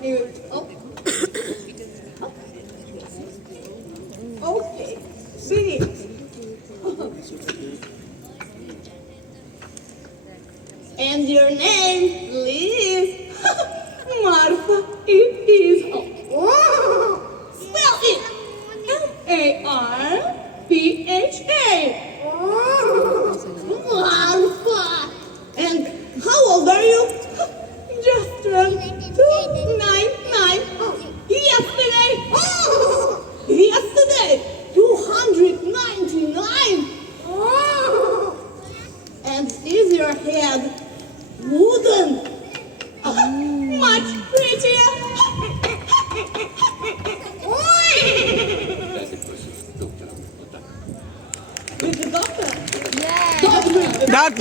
Oh. Okay. Finish. And your name, Liz? Martha, it is. Spell it. Marpha. Martha. And how old are you? Just turned 299. Yesterday. Yesterday. 299. And is your head wooden? Much prettier. With the doctor. That